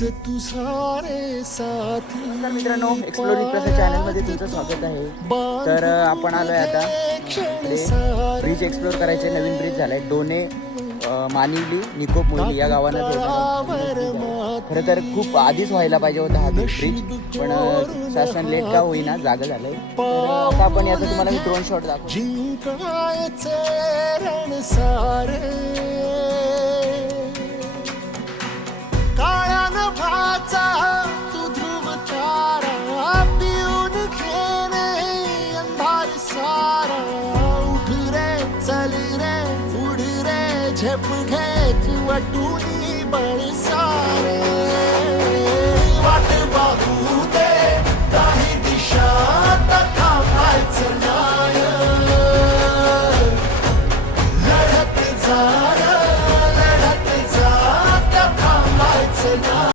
नमस्कार मित्रांनो, एक्सप्लोरिंग प्रसा चॅनलमध्ये तुमचं स्वागत आहे. तर आपण आलोय आता इकडे ब्रिज एक्सप्लोर करायचे. नवीन ब्रिज झालाय डोने मानिवली निकोप मोहिली या गावांना जोडणारा. खरं तर खूप आधीच व्हायला पाहिजे होता हा ब्रिज, पण शासन लेट का होईना जागा झालंय. तर आता आपण याचा तुम्हाला मी ड्रोन शॉट दाखवतो.